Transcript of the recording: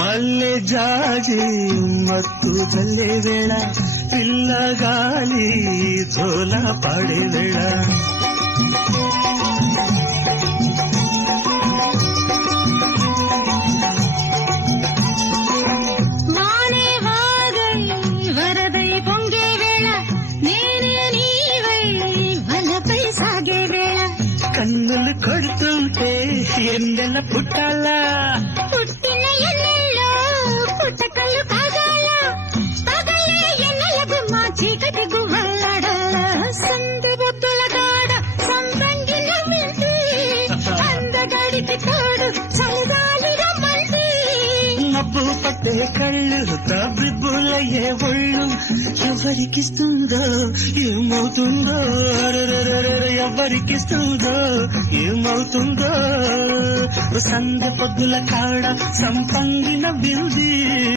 మల్లె జాజి మత్తు చల్లే వేళ పిల్లగాలి తోల పాడే వేళ కన్నులు కొడుతుంటే ఎండల పుట్టాల పుట్టిన ఎన్నెల్లో పుట్టకలు కాగాల పగలే ఎన్నెల గుమ్మ చీకటి గువ్వలాడాల సందు బొత్తుల కాడ సంపంగి నవ్వింది అందగాడికి తోడు చలిగాలి రమ్మంది మబ్బు పట్టే కళ్ళు తబ్బిబ్బులయ్యే ఒళ్ళు ఎవరికిస్తుందో ఏమవుతుందో ఎవరికిస్తుందో ఏమవుతుందో సంధ్య పొద్దుల కాడ సంపంగి నవ్వింది